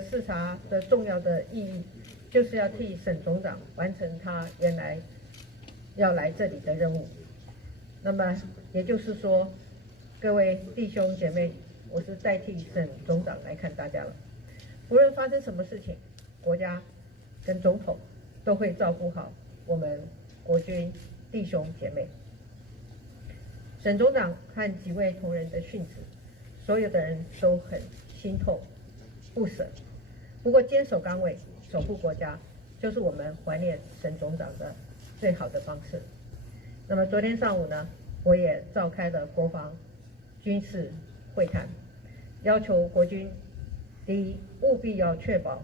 视察的重要的意义，就是要替沈总长完成他原来要来这里的任务。那么也就是说，各位弟兄姐妹，我是代替沈总长来看大家了。无论发生什么事情，国家跟总统都会照顾好我们国军弟兄姐妹。沈总长和几位同仁的殉职，所有的人都很心痛不舍。不过坚守岗位，守护国家，就是我们怀念沈总长的最好的方式。那么昨天上午呢，我也召开了国防军事会谈，要求国军第一，务必要确保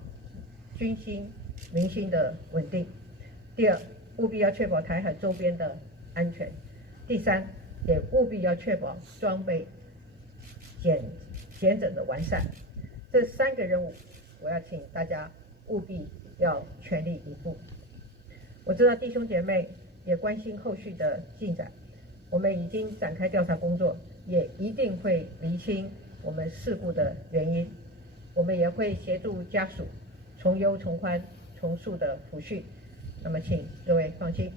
军心民心的稳定；第二，务必要确保台海周边的安全；第三，也务必要确保装备检整的完善。这3个任务，我要请大家务必要全力以赴。我知道弟兄姐妹也关心后续的进展，我们已经展开调查工作，也一定会厘清我们事故的原因。我们也会协助家属从优从宽从速的抚恤。那么请各位放心，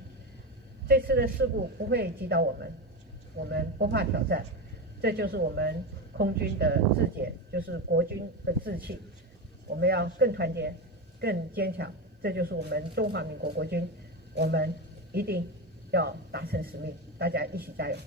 这次的事故不会击倒我们，我们不怕挑战，这就是我们空军的志节，就是国军的志气。我们要更团结更坚强，这就是我们中华民国国军，我们一定要达成使命，大家一起加油。